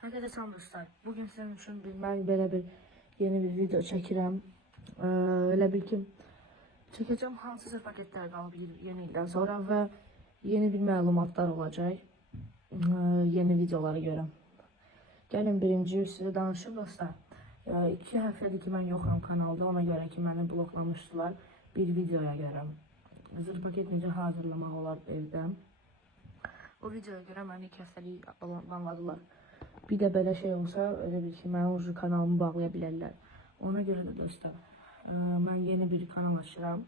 Herkese salam dostlar. Bugün sizin üçün mən belə bir yeni bir video çəkirəm. Elə bil ki çəkəcəm hansı paketlər qalıb yeni ildən sonra və yeni bir məlumatlar olacaq. Yeni videolara görə. Gəlin birinci sizə danışım dostlar. 2 həftədir ki mən yoxam kanalda, ona görə ki məni bloklamışdılar bir videoya görə. Zırh paket necə hazırlamaq olar evdə. O videoya görə məni 2 həftəlik banladılar. Bir də belə şey olsa, elə bil ki, mənim ucu kanalımı bağlaya bilərlər. Ona görə də dostlar, mən yeni bir kanal açıram.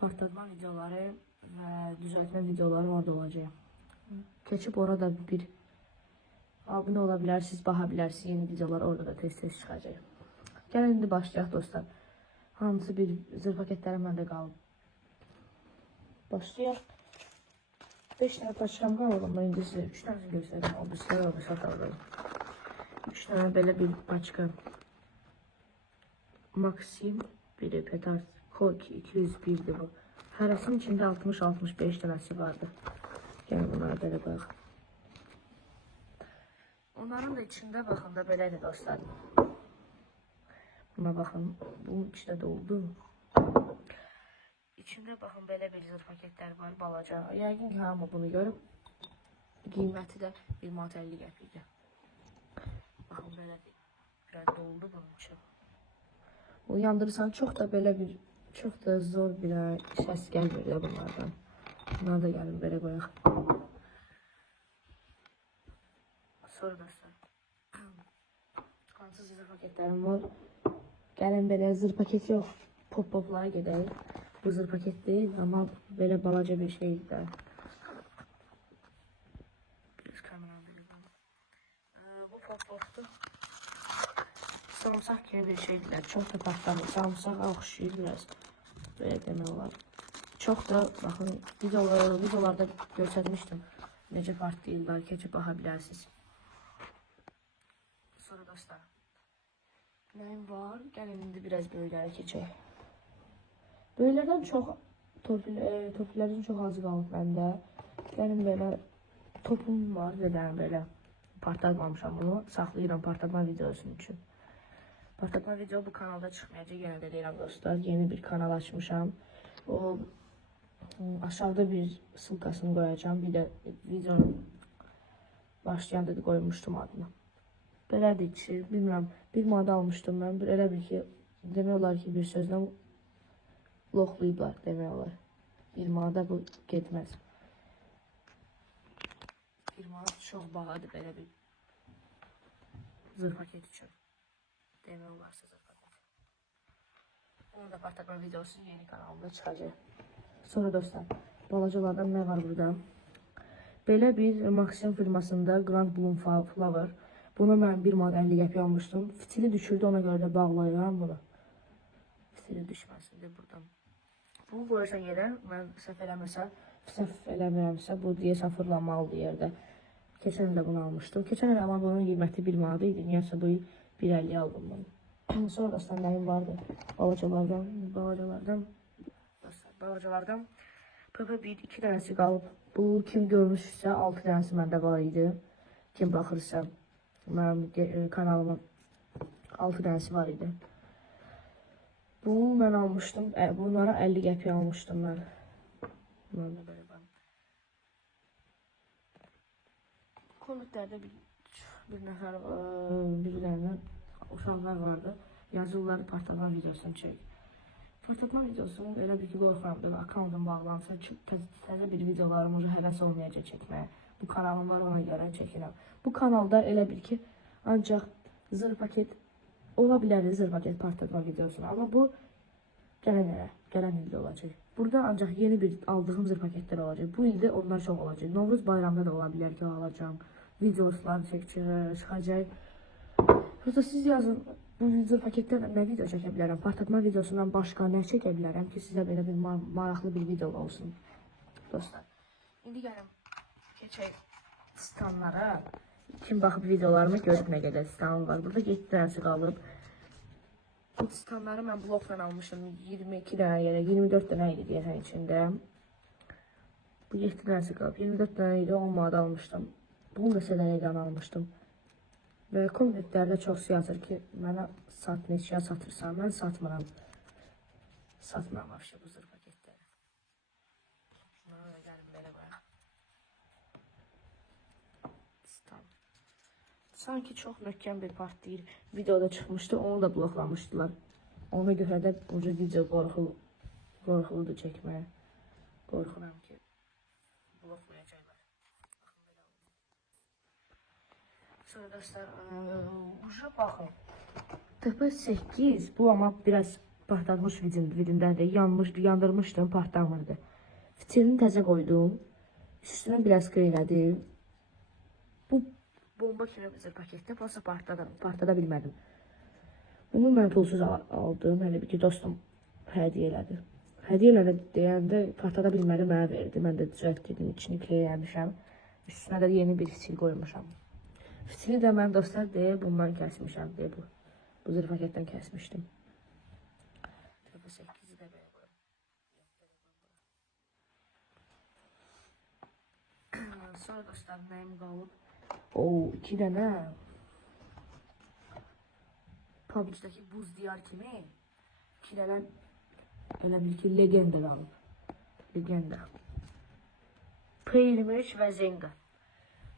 Partlatma videoları və düzəltmə videoları orada olacaq. Keçib orada bir abunə ola bilərsiniz, baxa bilərsiniz. Yeni videolar orada da tez-tez çıxacaq. Gəlin indi başlayaq dostlar. Hansı bir zırh paketləri məndə qalıb. Başlayaq. 5 tane parçam qalıb, amma indi sizə 3 tane göstərdim. O bir satardım. 3 tane belə bir paçka. Maxim, biri Petard, Koki 201'di bu. Hərəsinin içində 60-65 dənəsi vardı. Gəlin bunlara belə bax. Onların da içində baxın da belədir dostlar. Buna baxın, bunun içində doldu. İçində baxın belə bir zırh paketlər var, balaca. Yəqin ki hamı bunu görüb. Qiyməti də 1,50 qəpikdir. Baxın belədir. Biraz doldu bunun üçün. O yandırırsan çox da belə bir, çox da zor bir səs gəlmir də bunlardan. Bunlar da gəlin belə qoyaq. Sonra dostlar. Hansı zırh paketlərim var. Gəlin belə zırh paket yox. Pop-poplara gedək. Bu zırh paket değil ama böyle balaca bir şeydi. Biraz kameram biliyorum. Bu pop-pop'tu. Sarımsak gibi bir şeydiler. Çok da patladı. Sarımsak okşuyor biraz. Böyle demek olar. Çok da bakın videolarda göstermiştim. Necə partlayırlar, keçib baxa bilərsiniz. Sonra dostlar. Nəyim var? Gəlin indi biraz böylələrə keçək. Böylələrdən çox toplardan çox azı qalıb məndə. Mənim belə topum var və belə partlatmamışam bunu. Saxlayıram partlatma videosunun üçün. Partlatma video bu kanalda çıxmayacaq. Yenə də deyirəm dostlar, yeni bir kanal açmışam. O aşağıda bir sılkasını qoyacağam. Bir də videonun başlayanda da qoymuşdum adını. Belədir ki, bilmirəm, bir maddə almışdım mən. Elə bil ki, demək olar ki, bir sözlə loxlayıblar demək olar. Bir manada bu getməz. Bir manat çox bahadır belə bir zırh paket üçün. Demək olarsa zırh paket. Bunun da partlatma videosu yeni kanalımda çıxacaq. Sonra dostlar, balacalardan nə var burada? Belə bir Maxim firmasında Grand Bloom Flower. Bunu mən 1,50 qəpiyə almışdım. Fitili düşürdü, ona görə də bağlayıram bunu. Fitili düşməsin də buradan. Bu qoyacaq yerə, mən səhv eləmirəmsə, bu deyəsən fırlanmalıdır yerdə. Keçən il də bunu almışdım. Keçən il amma bunun qiyməti 1 manat idi. Niyəsə bu 1,50 aldım bunu. Sonra dostlar nəyim vardı? Balacalardan PP1-2 dənəsi qalıb. Bu kim görmüşsə 6 dənəsi məndə var idi. Kim baxırsa, mənim kanalıma 6 dənəsi var idi. Bunu mən almışdım. Bunlara 50 qəpiyə almışdım mən. Bunlar da böyle var. Komitlərdə bir nəfər, bir dənə uşaqlar vardı. Yazırlar partlatma videosunu çək. Partlatma videosunu elə bir ki qorxuram. Belə akkauntum bağlansa təzə bir videolarım həvəs olmayacaq çəkməyə. Bu kanalım var, ona görə çəkirəm. Bu kanalda elə bir ki ancaq zırh paket ola bilərdi, zırh paket partlatma videosunu. Amma bu gələn ildə olacaq. Burada ancaq yeni bir aldığım zırh paketlər olacaq. Bu ildə onlar çox olacaq. Novruz bayramda da ola bilər ki alacağım. Videolar çıxacaq. Burada siz yazın, bu zırh paketlərlə nə video çəkə bilərəm? Partlatma videosundan başqa nə çəkə bilərəm ki sizə belə bir maraqlı bir video olsun. Dostlar, indi gəlin keçək standlara. Kim baxıb videolarıma görüb nə qədər standım var. Burada 7 dənəsi qalıb. Bu standları mən blokla almışım. 22 dənə yerə, 24 dənə idi deyəsən içində. Bu 7 dənəsi qalıb. 24 dənə idi, 10 manat almışdım. Bunu da sədələrdən almışdım. Və kommentlərdə çoxsu yazır ki, mənə neçəyə satırsan, mən satmıram. Satmıram vəbşə bu zır paketləri. Mənə gəlin belə qoyaq. Sanki çox möhkəm bir part deyil. Videoda çıxmışdı, onu da bloklamışdılar. Ona görə də bu video qorxuludur çəkməyə. Qorxuram ki, bloklayacaqlar. Sonra dostlar, uca baxın. Tepe 8, bu ama biraz partlatmış vidindədir. Yandırmışdım, partlamırdı. Fitilini təzə qoydum. Üstünə biraz qeylədim. Bu bomba kimi bir paketdə, prosta partlada bilmədim. Bunu mən pulsuz aldım, hələ bir ki dostum hədiyyə elədi. Hədiyyə elədi deyəndə partlada bilmədim, mənə verdi. Mən də düzəltdirdim, içini kleyləmişəm. Üstünə də yeni bir fitil qoymuşam. Fitili də mən dostlar deyə bundan kəsmişəm, deyə bu zır paketdən kəsmişdim. Təpə 8-i də belə qoyum. Sonra dostlar nəyim qalıb? O, 2 dənə PUBG-dəki buz diyar kimi 2 dənə elə bil ki legenda qalıb. Legenda. P23 və Zenga.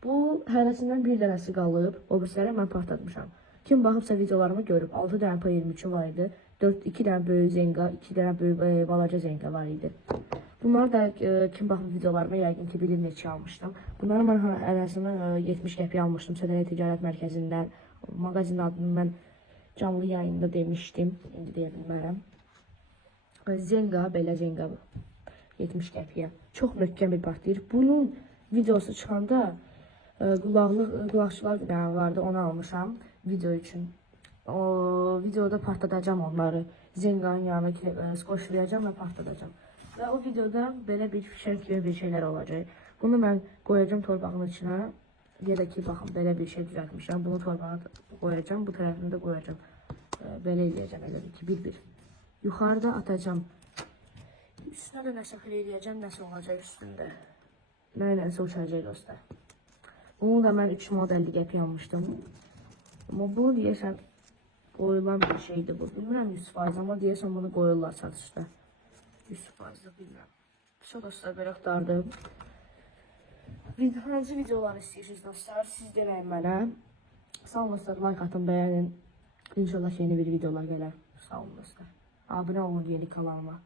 Bu hərəsindən bir dənəsi qalıb. O birisləri mən partlatmışam. Kim baxıbsa videolarımı görüb 6 dənə P23 var idi. 2 dənə böyük Zenga, 2 dənə böyük balaca Zenga var idi. Bunları da kim baxıb videolarıma yəqin ki bilir neçə almışdım. Bunları mən hərəsindən 70 qəpiyə almışdım Sədələ Ticarət Mərkəzindən. Mağazin adını mən canlı yayında demişdim. İndi deyə bilmərəm. Zenga, belə Zenga bu. 70 qəpiyə. Çox möhkəm bir partlayır. Bunun videosu çıxanda qulaqçılar bir dənə vardı, onu almışam video üçün. O videoda partladacağım onları. Zenga'nın yanına qoşulayacağım və partladacağım. Və o videoda belə bir fişək kimi bir şeylər olacaq. Bunu mən qoyacağım torbağın içinə. Ya da ki, baxın, belə bir şey düzəltmişəm. Bunu torbağa qoyacağım, bu tərəfini də qoyacağım. Belə eləyəcəm, elə ki, bir-bir. Yuxarıda atacağım. Üstünə də nəsə eləyəcəm, nəsə olacaq üstündə. Nəyləsə uçacaq dostlar. Bunu da mən 3 model qəpiyə almışdım. Amma bunu deyəsən qoyulan bir şeydir bu. Bilmirəm 100%, amma deyəsən bunu qoyurlar satışda. 100% bilmirəm. Sonra dostlar belə axtardım. Hansı videoları istəyirsiniz dostlar? Siz deməyin mənə. Sağ olun dostlar, like atın, bəyənin. İnşallah yeni bir videolar gələr. Sağ olun dostlar. Abunə olun yeni kanalıma.